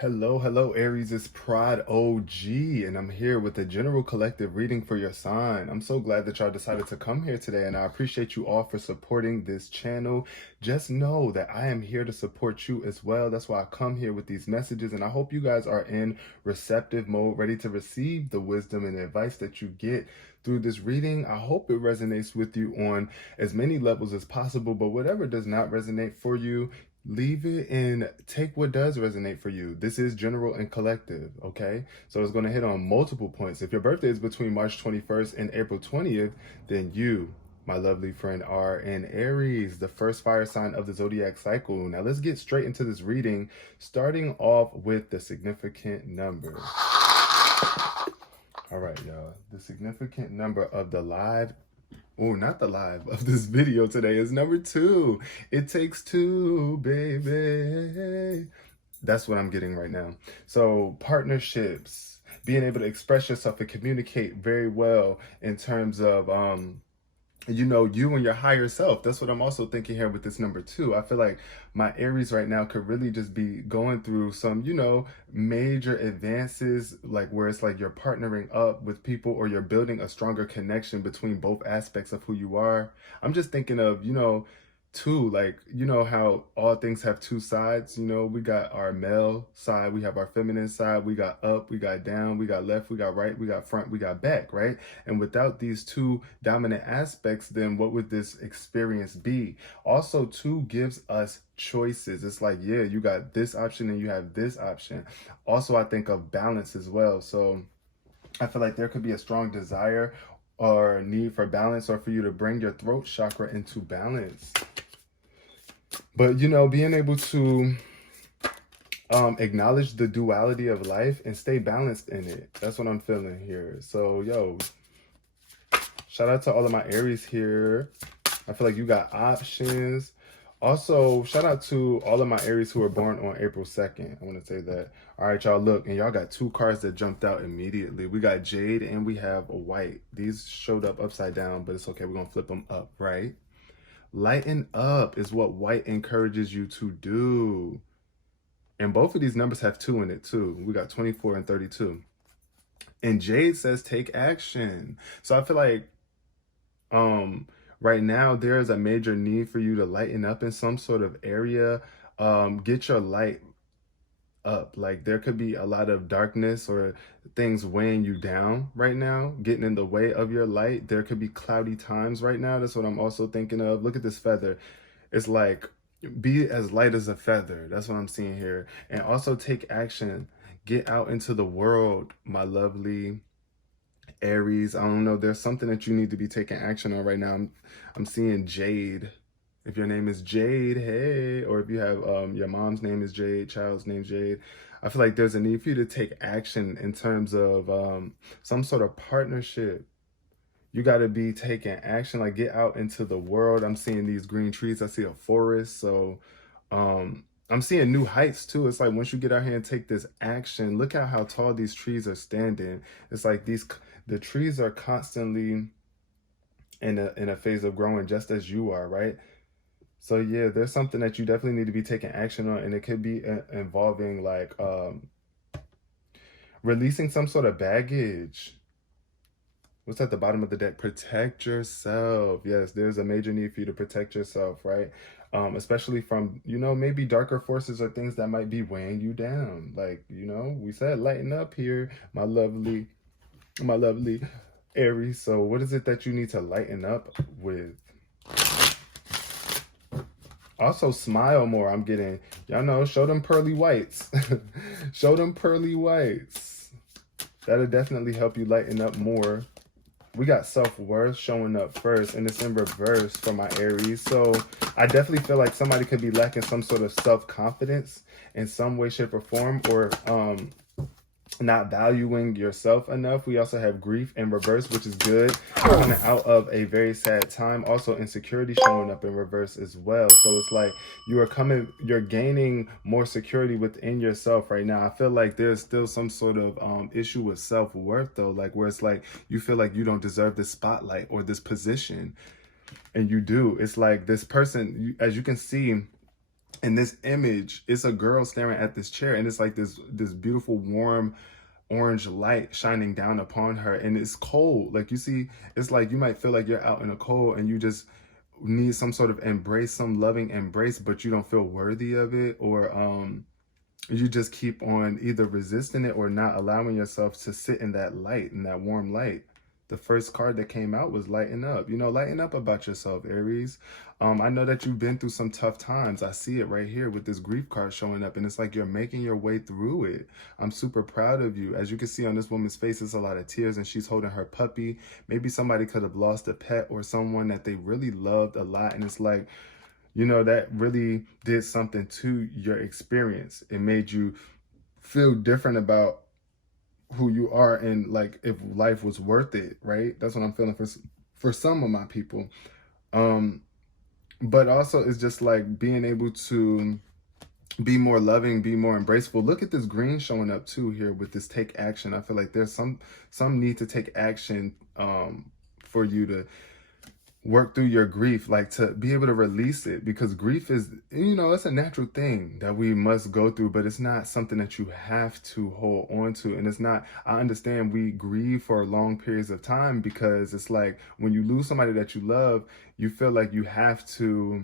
Hello, Aries. It's Pride OG, and I'm here with a general collective reading for your sign. I'm so glad that y'all decided to come here today, and I appreciate you all for supporting this channel. Just know that I am here to support you as well. That's why I come here with these messages, and I hope you guys are in receptive mode, ready to receive the wisdom and advice that you get through this reading. I hope it resonates with you on as many levels as possible, but whatever does not resonate for you, leave it and take what does resonate for you. This is general and collective, okay? So it's going to hit on multiple points. If your birthday is between March 21st and April 20th, then you, my lovely friend, are in Aries, the first fire sign of the zodiac cycle. Now let's get straight into this reading, starting off with the significant number. All right, y'all. The significant number of the live not the live of this video today is number 2. It takes two, baby. That's what I'm getting right now. So partnerships, being able to express yourself and communicate very well in terms of you and your higher self. That's what I'm also thinking here with this number 2. I feel like my Aries right now could really just be going through some, major advances, like where it's like you're partnering up with people or you're building a stronger connection between both aspects of who you are. I'm just thinking of, two, like, how all things have two sides. We got our male side, we have our feminine side, we got up, we got down, we got left, we got right, we got front, we got back, right? And without these two dominant aspects, then what would this experience be? Also, two gives us choices. It's like, yeah, you got this option and you have this option. Also, I think of balance as well. So I feel like there could be a strong desire or need for balance, or for you to bring your throat chakra into balance. But, being able to acknowledge the duality of life and stay balanced in it. That's what I'm feeling here. So, shout out to all of my Aries here. I feel like you got options. Also, shout out to all of my Aries who were born on April 2nd. I want to say that. All right, y'all, look, and y'all got two cards that jumped out immediately. We got Jade and we have a White. These showed up upside down, but it's okay. We're going to flip them up, right? Lighten up is what White encourages you to do. And both of these numbers have 2 in it too. We got 24 and 32. And Jade says take action. So I feel like right now there is a major need for you to lighten up in some sort of area. Get your light up. Like, there could be a lot of darkness or things weighing you down right now, getting in the way of your light. There could be cloudy times right now. That's what I'm also thinking of. Look at this feather. It's like, be as light as a feather. That's what I'm seeing here. And also take action. Get out into the world, my lovely Aries. I don't know, there's something that you need to be taking action on right now. I'm seeing Jade. If your name is Jade, hey, or if you have your mom's name is Jade, child's name Jade, I feel like there's a need for you to take action in terms of some sort of partnership. You got to be taking action, like get out into the world. I'm seeing these green trees. I see a forest. So I'm seeing new heights too. It's like once you get out here and take this action, look at how tall these trees are standing. It's like the trees are constantly in a phase of growing, just as you are, right? So yeah, there's something that you definitely need to be taking action on, and it could be involving like releasing some sort of baggage. What's at the bottom of the deck? Protect yourself. Yes, there's a major need for you to protect yourself, right? Especially from, maybe darker forces or things that might be weighing you down. Like, we said lighten up here, my lovely Aries. So what is it that you need to lighten up with? Also, smile more. I'm getting, show them pearly whites. Show them pearly whites. That'll definitely help you lighten up more. We got self-worth showing up first, and it's in reverse for my Aries. So I definitely feel like somebody could be lacking some sort of self-confidence in some way, shape, or form, or not valuing yourself enough. We also have grief in reverse, which is good. Coming out of a very sad time. Also insecurity showing up in reverse as well. So it's like you're gaining more security within yourself right now. I feel like there's still some sort of issue with self-worth though, like where it's like you feel like you don't deserve this spotlight or this position, and you do. It's like this person, as you can see, And this image, it's a girl staring at this chair, and it's like this beautiful warm orange light shining down upon her, and it's cold. Like, you see, it's like you might feel like you're out in the cold and you just need some sort of embrace, some loving embrace, but you don't feel worthy of it, or you just keep on either resisting it or not allowing yourself to sit in that light, in that warm light. The first card that came out was lighten up. You know, lighten up about yourself, Aries. I know that you've been through some tough times. I see it right here with this grief card showing up, and it's like you're making your way through it. I'm super proud of you. As you can see on this woman's face, it's a lot of tears, and she's holding her puppy. Maybe somebody could have lost a pet or someone that they really loved a lot, and it's like, you know, that really did something to your experience. It made you feel different about who you are, and like if life was worth it, right? That's what I'm feeling for some of my people. But also it's just like being able to be more loving, be more embraceful. Look at this green showing up too here with this take action. I feel like there's some need to take action for you to work through your grief, like to be able to release it, because grief is, you know, it's a natural thing that we must go through, but it's not something that you have to hold on to. And it's not, I understand we grieve for long periods of time because it's like when you lose somebody that you love, you feel like you have to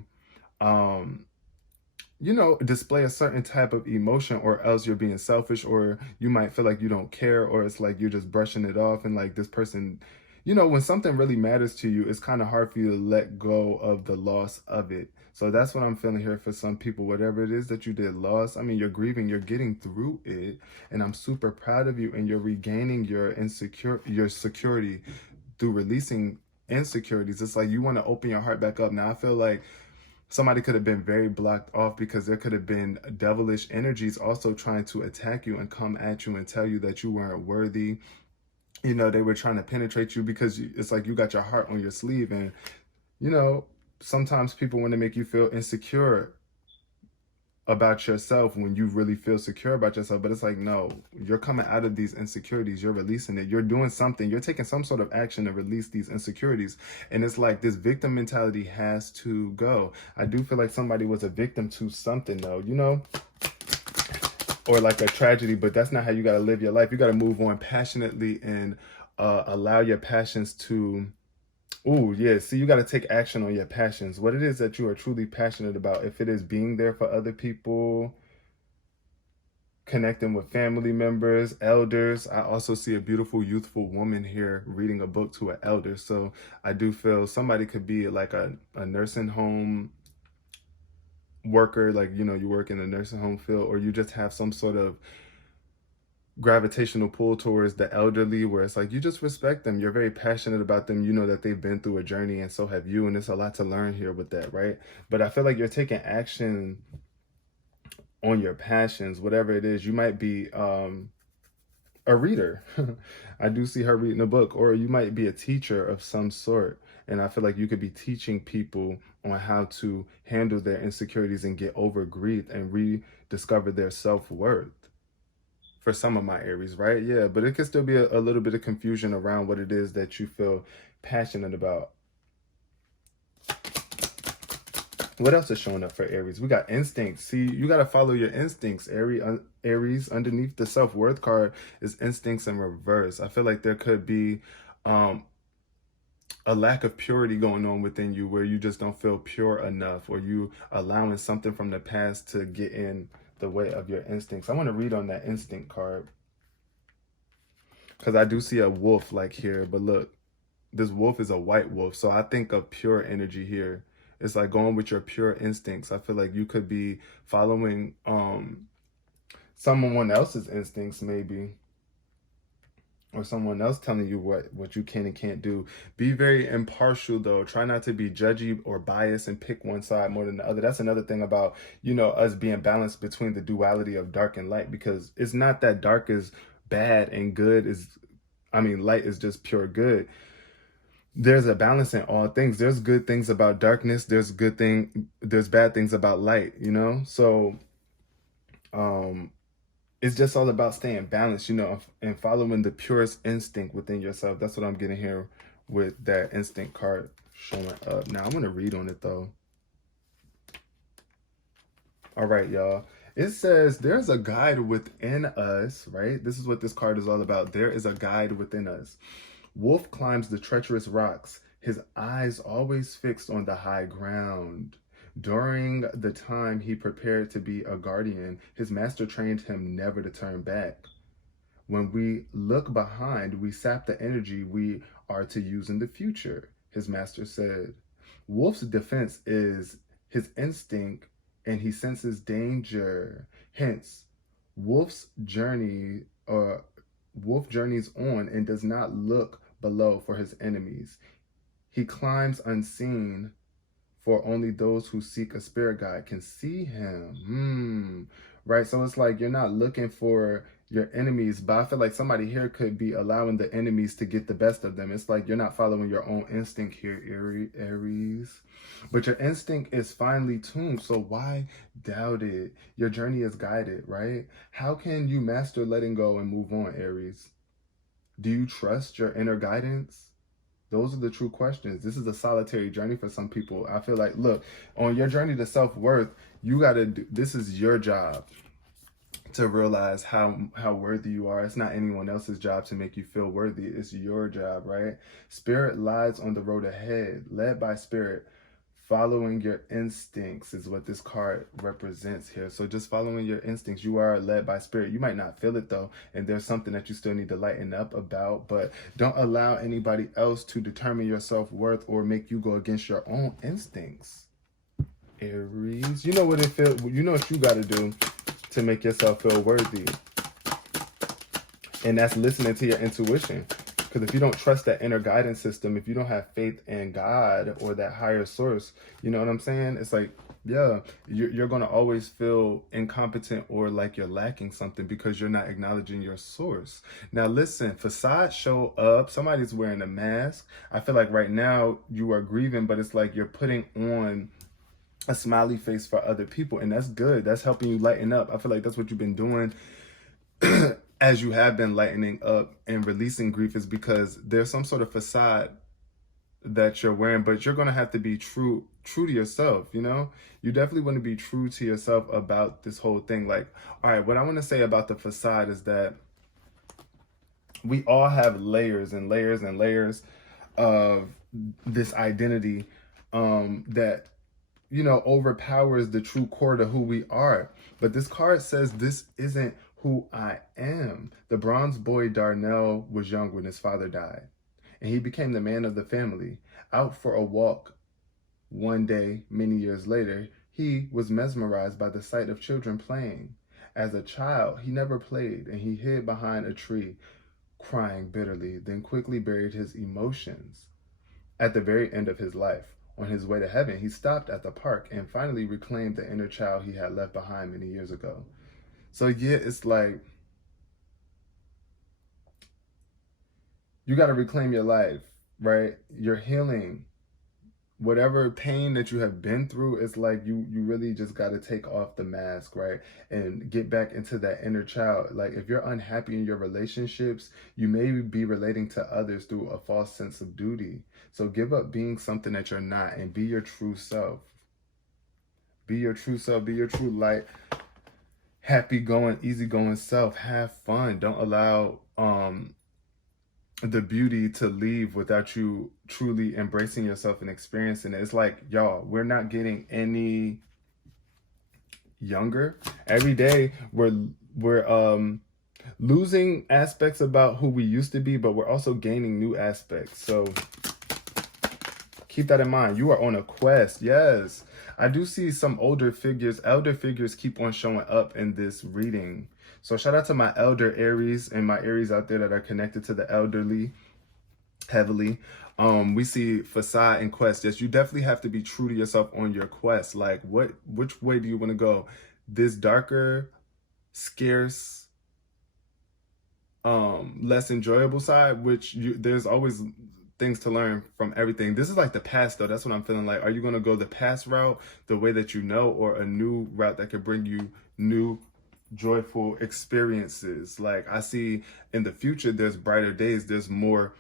you know, display a certain type of emotion, or else you're being selfish, or you might feel like you don't care, or it's like you're just brushing it off, and like this person, you know, when something really matters to you, it's kind of hard for you to let go of the loss of it. So that's what I'm feeling here for some people. Whatever it is that you did lost, I mean, you're grieving, you're getting through it, and I'm super proud of you, and you're regaining your security through releasing insecurities. It's like you want to open your heart back up. Now I feel like somebody could have been very blocked off because there could have been devilish energies also trying to attack you and come at you and tell you that you weren't worthy. You know, they were trying to penetrate you because it's like you got your heart on your sleeve. And, you know, sometimes people want to make you feel insecure about yourself when you really feel secure about yourself. But it's like, no, you're coming out of these insecurities, you're releasing it, you're doing something, you're taking some sort of action to release these insecurities. And it's like this victim mentality has to go. I do feel like somebody was a victim to something though, you know, or like a tragedy, but that's not how you got to live your life. You got to move on passionately and allow your passions to, oh, yeah. See, you got to take action on your passions. What it is that you are truly passionate about. If it is being there for other people, connecting with family members, elders. I also see a beautiful, youthful woman here reading a book to an elder. So I do feel somebody could be like a nursing home worker, like, you know, you work in a nursing home field, or you just have some sort of gravitational pull towards the elderly, where it's like you just respect them, you're very passionate about them, you know that they've been through a journey, and so have you, and there's a lot to learn here with that, right? But I feel like you're taking action on your passions, whatever it is. You might be a reader. I do see her reading a book, or you might be a teacher of some sort, and I feel like you could be teaching people on how to handle their insecurities and get over grief and rediscover their self-worth. For some of my Aries, right? Yeah, but it could still be a little bit of confusion around what it is that you feel passionate about. What else is showing up for Aries? We got instincts. See, you got to follow your instincts, Aries. Underneath the self-worth card is instincts in reverse. I feel like there could be a lack of purity going on within you, where you just don't feel pure enough, or you allowing something from the past to get in the way of your instincts. I want to read on that instinct card, because I do see a wolf like here, but look, this wolf is a white wolf. So I think of pure energy here. It's like going with your pure instincts. I feel like you could be following someone else's instincts maybe, or someone else telling you what you can and can't do. Be very impartial though. Try not to be judgy or biased and pick one side more than the other. That's another thing about, you know, us being balanced between the duality of dark and light, because it's not that dark is bad and good is, I mean, light is just pure good. There's a balance in all things. There's good things about darkness. There's bad things about light, you know? So, it's just all about staying balanced, you know, and following the purest instinct within yourself. That's what I'm getting here with that instinct card showing up. Now, I'm going to read on it, though. All right, y'all. It says there's a guide within us, right? This is what this card is all about. There is a guide within us. Wolf climbs the treacherous rocks, his eyes always fixed on the high ground. During the time he prepared to be a guardian, his master trained him never to turn back. When we look behind, we sap the energy we are to use in the future, his master said. Wolf's defense is his instinct and he senses danger. Hence, Wolf's journey Wolf journeys on and does not look below for his enemies. He climbs unseen, for only those who seek a spirit guide can see him. Right? So it's like you're not looking for your enemies, but I feel like somebody here could be allowing the enemies to get the best of them. It's like you're not following your own instinct here, Aries. But your instinct is finely tuned, so why doubt it? Your journey is guided, right? How can you master letting go and move on, Aries? Do you trust your inner guidance? Those are the true questions. This is a solitary journey for some people. I feel like, look, on your journey to self-worth, you got to do, this is your job to realize how worthy you are. It's not anyone else's job to make you feel worthy. It's your job, right? Spirit lies on the road ahead, led by spirit. Following your instincts is what this card represents here. So just following your instincts. You are led by spirit. You might not feel it though, and there's something that you still need to lighten up about, but don't allow anybody else to determine your self-worth or make you go against your own instincts. Aries, you know what it feels, you know what you got to do to make yourself feel worthy. And that's listening to your intuition. Because if you don't trust that inner guidance system, if you don't have faith in God or that higher source, you know what I'm saying? It's like, yeah, you're going to always feel incompetent or like you're lacking something because you're not acknowledging your source. Now, listen, facades show up. Somebody's wearing a mask. I feel like right now you are grieving, but it's like you're putting on a smiley face for other people. And that's good. That's helping you lighten up. I feel like that's what you've been doing as you have been lightening up and releasing grief, is because there's some sort of facade that you're wearing, but you're going to have to be true to yourself. You know, you definitely want to be true to yourself about this whole thing. Like, all right, what I want to say about the facade is that we all have layers and layers and layers of this identity that, you know, overpowers the true core to who we are. But this card says this isn't who I am. The bronze boy Darnell was young when his father died, and he became the man of the family. Out for a walk one day, many years later, he was mesmerized by the sight of children playing. As a child, he never played, and he hid behind a tree, crying bitterly, then quickly buried his emotions. At the very end of his life, on his way to heaven, he stopped at the park and finally reclaimed the inner child he had left behind many years ago. So yeah, it's like, you got to reclaim your life, right? You're healing. Whatever pain that you have been through, it's like you really just got to take off the mask, right? And get back into that inner child. Like, if you're unhappy in your relationships, you may be relating to others through a false sense of duty. So give up being something that you're not and be your true self. Be your true self. Be your true light, happy going, easy going self. Have fun. Don't allow the beauty to leave without you truly embracing yourself and experiencing it. It's like, y'all, we're not getting any younger. Every day we're losing aspects about who we used to be, but we're also gaining new aspects. So keep that in mind. You are on a quest. Yes, I do see some elder figures keep on showing up in this reading. So shout out to my elder Aries and my Aries out there that are connected to the elderly heavily. We see facade and quest. Yes, you definitely have to be true to yourself on your quest. Like, which way do you want to go? This darker, scarce, less enjoyable side, there's always things to learn from everything. This is like the past though. That's what I'm feeling like. Are you going to go the past route, the way that you know, or a new route that could bring you new joyful experiences? Like, I see in the future there's brighter days, there's more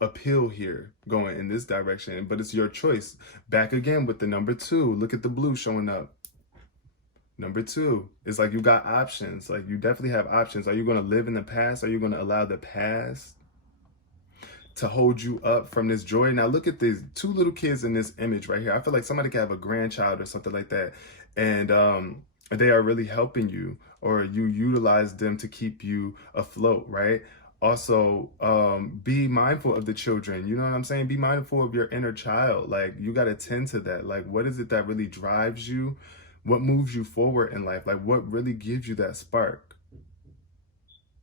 appeal here going in this direction, but it's your choice. Back again with the number 2. Look at the blue showing up. Number two, it's like you got options. Like you definitely have options. Are you going to live in the past? Are you going to allow the past to hold you up from this joy? Now look at these two little kids in this image right here. I feel like somebody could have a grandchild or something like that, and they are really helping you, or you utilize them to keep you afloat, right? Also, be mindful of the children. You know what I'm saying? Be mindful of your inner child. Like you got to tend to that. Like what is it that really drives you? What moves you forward in life? Like what really gives you that spark?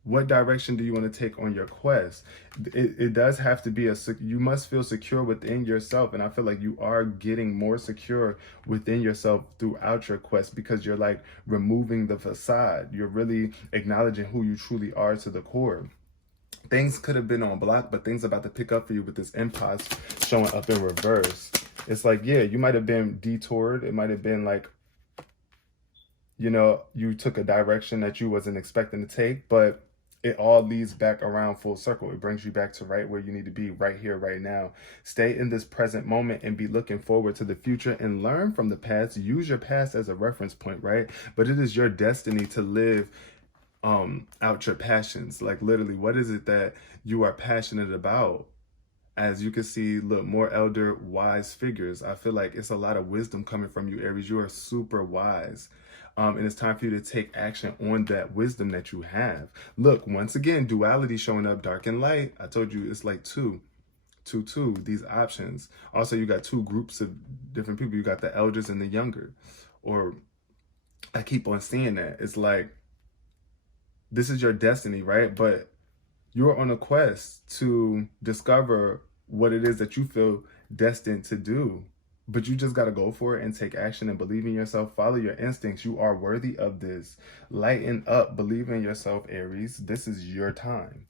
What direction do you want to take on your quest? It does have to be you must feel secure within yourself. And I feel like you are getting more secure within yourself throughout your quest, because you're like removing the facade. You're really acknowledging who you truly are to the core. Things could have been on block, but things about to pick up for you with this impasse showing up in reverse. It's like, yeah, you might have been detoured. It might have been like, you know, you took a direction that you wasn't expecting to take, but it all leads back around full circle. It brings you back to right where you need to be, right here, right now. Stay in this present moment and be looking forward to the future and learn from the past. Use your past as a reference point, right? But it is your destiny to live out your passions. Like literally, what is it that you are passionate about? As you can see, look, more elder wise figures. I feel like it's a lot of wisdom coming from you, Aries. You are super wise. And it's time for you to take action on that wisdom that you have. Look, once again, duality showing up, dark and light. I told you it's like two, these options. Also, you got two groups of different people. You got the elders and the younger. Or I keep on seeing that. It's like, this is your destiny, right? But you're on a quest to discover what it is that you feel destined to do. But you just got to go for it and take action and believe in yourself. Follow your instincts. You are worthy of this. Lighten up. Believe in yourself, Aries. This is your time.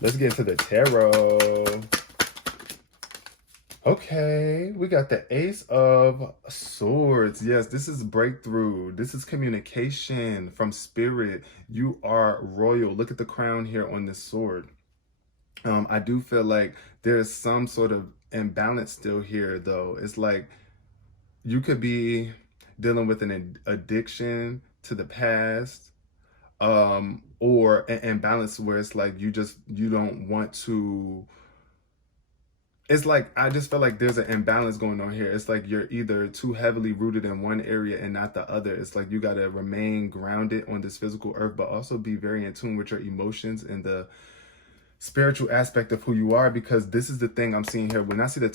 Let's get into the tarot. Okay, we got the Ace of Swords. Yes, this is breakthrough. This is communication from spirit. You are royal. Look at the crown here on this sword. I do feel like there's some sort of imbalance still here, though. It's like you could be dealing with an addiction to the past, or an imbalance where it's like you don't want to. It's like I just feel like there's an imbalance going on here. It's like you're either too heavily rooted in one area and not the other. It's like you got to remain grounded on this physical earth, but also be very in tune with your emotions and the spiritual aspect of who you are, because this is the thing I'm seeing here. When I see the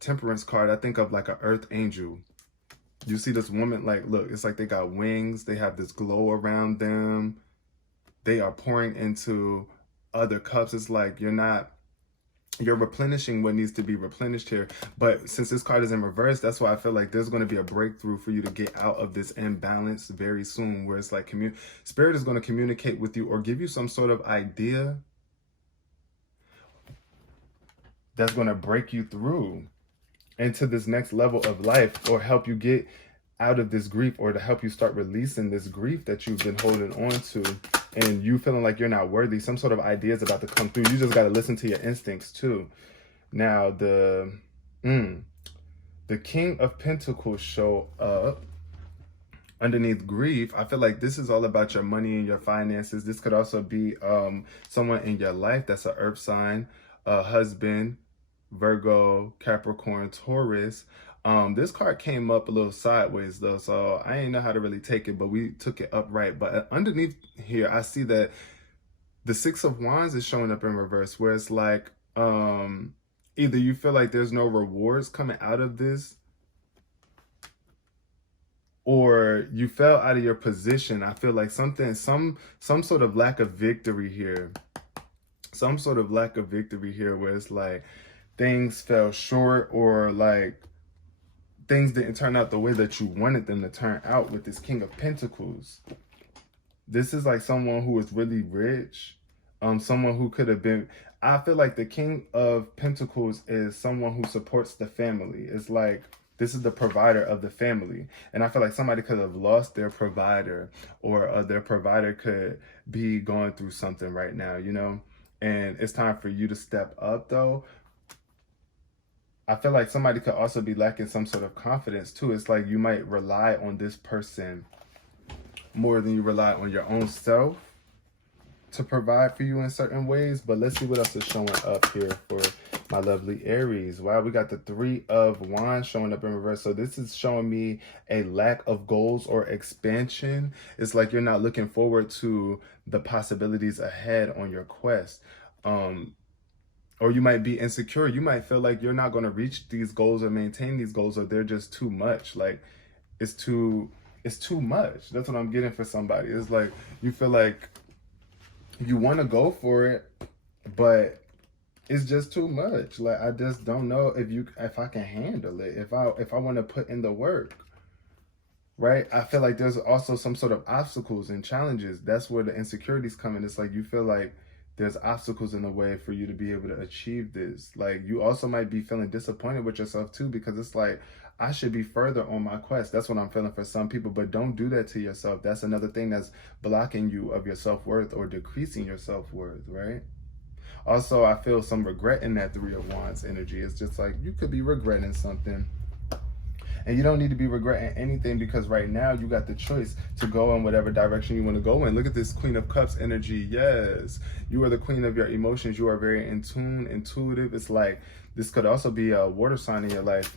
temperance card, I think of like an earth angel. You see this woman, like, look, it's like they got wings. They have this glow around them. They are pouring into other cups. It's like you're replenishing what needs to be replenished here. But since this card is in reverse, that's why I feel like there's going to be a breakthrough for you to get out of this imbalance very soon, where it's like spirit is going to communicate with you or give you some sort of idea that's going to break you through into this next level of life, or help you get out of this grief, or to help you start releasing this grief that you've been holding on to, and you feeling like you're not worthy. Some sort of idea is about to come through. You just got to listen to your instincts too. Now the King of Pentacles show up underneath grief. I feel like this is all about your money and your finances. This could also be someone in your life that's an earth sign, a husband, Virgo, Capricorn, Taurus. This card came up a little sideways though, so I didn't know how to really take it, but we took it upright. But underneath here, I see that the Six of Wands is showing up in reverse, where it's like either you feel like there's no rewards coming out of this, or you fell out of your position. I feel like some sort of lack of victory here. Some sort of lack of victory here, where it's like things fell short, or like things didn't turn out the way that you wanted them to turn out with this King of Pentacles. This is like someone who is really rich, someone who could have been, I feel like the King of Pentacles is someone who supports the family. It's like, this is the provider of the family. And I feel like somebody could have lost their provider, or their provider could be going through something right now, you know? And it's time for you to step up though. I feel like somebody could also be lacking some sort of confidence too. It's like you might rely on this person more than you rely on your own self to provide for you in certain ways. But let's see what else is showing up here for my lovely Aries. Wow, we got the 3 of Wands showing up in reverse. So this is showing me a lack of goals or expansion. It's like you're not looking forward to the possibilities ahead on your quest. Or you might be insecure. You might feel like you're not going to reach these goals or maintain these goals, or they're just too much. Like it's too much. That's what I'm getting for somebody. It's like you feel like you want to go for it, but it's just too much. Like I just don't know if I can handle it. If I want to put in the work. Right? I feel like there's also some sort of obstacles and challenges. That's where the insecurities come in. It's like you feel like there's obstacles in the way for you to be able to achieve this. Like you also might be feeling disappointed with yourself too, because it's like, I should be further on my quest. That's what I'm feeling for some people, but don't do that to yourself. That's another thing that's blocking you of your self-worth or decreasing your self-worth, right? Also, I feel some regret in that 3 of Wands energy. It's just like you could be regretting something. And you don't need to be regretting anything, because right now you got the choice to go in whatever direction you want to go in. Look at this Queen of Cups energy. Yes, you are the queen of your emotions. You are very in tune, intuitive. It's like this could also be a water sign in your life.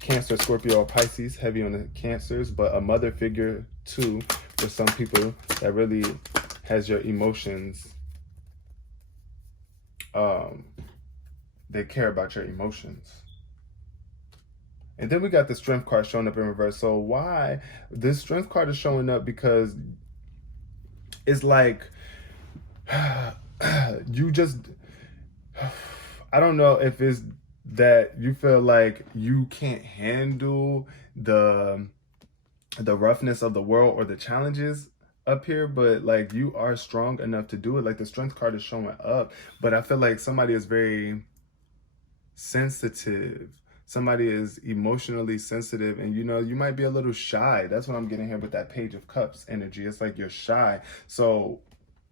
Cancer, Scorpio, or Pisces, heavy on the Cancers, but a mother figure too for some people that really has your emotions. They care about your emotions. And then we got the Strength card showing up in reverse. So why this Strength card is showing up? Because it's like you just, I don't know if it's that you feel like you can't handle the roughness of the world or the challenges up here, but like you are strong enough to do it. Like the Strength card is showing up, but I feel like somebody is very sensitive. Somebody is emotionally sensitive, and you know, you might be a little shy. That's what I'm getting here with that Page of Cups energy. It's like you're shy. So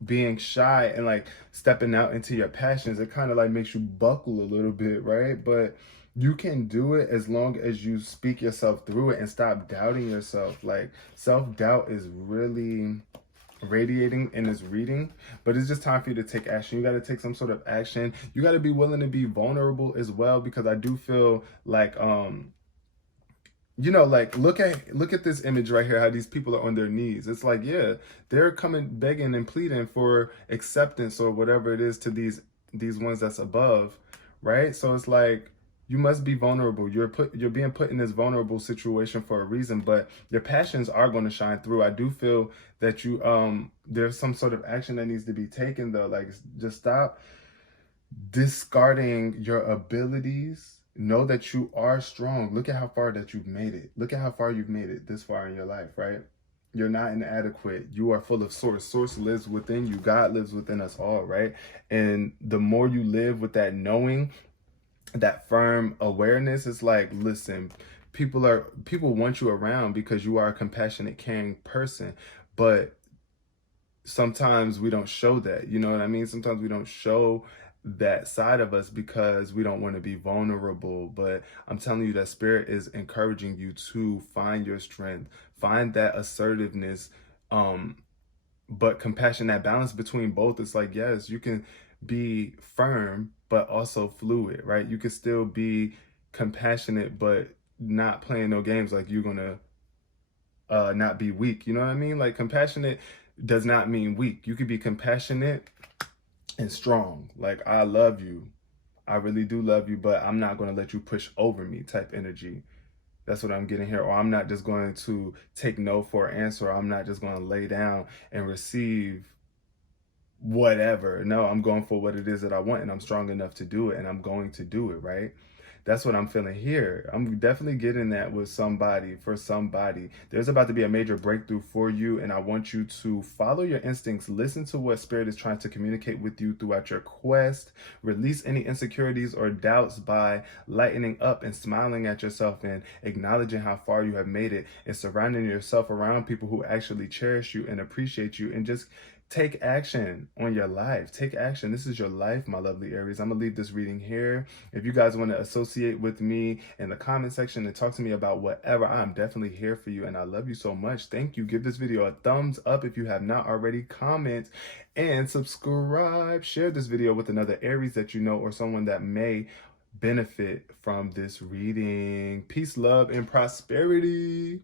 being shy and like stepping out into your passions, it kind of like makes you buckle a little bit, right? But you can do it as long as you speak yourself through it and stop doubting yourself. Like self-doubt is really radiating in this reading, but it's just time for you to take action. You got to take some sort of action. You got to be willing to be vulnerable as well, because I do feel like you know, like look at this image right here, how these people are on their knees. It's like, yeah, they're coming begging and pleading for acceptance or whatever it is to these ones that's above, right? So it's like you must be vulnerable. You're being put in this vulnerable situation for a reason, but your passions are going to shine through. I do feel that you there's some sort of action that needs to be taken though. Like just stop discarding your abilities. Know that you are strong. Look at how far that you've made it. Look at how far you've made it this far in your life, right? You're not inadequate. You are full of source. Source lives within you. God lives within us all, right? And the more you live with that knowing, that firm awareness, is like, listen, people want you around because you are a compassionate, caring person, but sometimes we don't show that. You know what I mean? Sometimes we don't show that side of us because we don't want to be vulnerable. But I'm telling you that Spirit is encouraging you to find your strength, find that assertiveness, but compassion, that balance between both. It's like, yes, you can be firm but also fluid, right? You can still be compassionate but not playing no games, like you're gonna not be weak. You know what I mean? Like compassionate does not mean weak. You could be compassionate and strong. Like, I love you, I really do love you, but I'm not going to let you push over me type energy. That's what I'm getting here. Or I'm not just going to take no for an answer. I'm not just going to lay down and receive whatever. No, I'm going for what it is that I want, and I'm strong enough to do it, and I'm going to do it, right? That's what I'm feeling here. I'm definitely getting that with somebody, for somebody. There's about to be a major breakthrough for you, and I want you to follow your instincts. Listen to what Spirit is trying to communicate with you throughout your quest. Release any insecurities or doubts by lightening up and smiling at yourself and acknowledging how far you have made it, and surrounding yourself around people who actually cherish you and appreciate you, and just Take action on your life. Take action. This is your life, my lovely Aries. I'm going to leave this reading here. If you guys want to associate with me in the comment section and talk to me about whatever, I'm definitely here for you. And I love you so much. Thank you. Give this video a thumbs up if you have not already. Comment and subscribe. Share this video with another Aries that you know or someone that may benefit from this reading. Peace, love, and prosperity.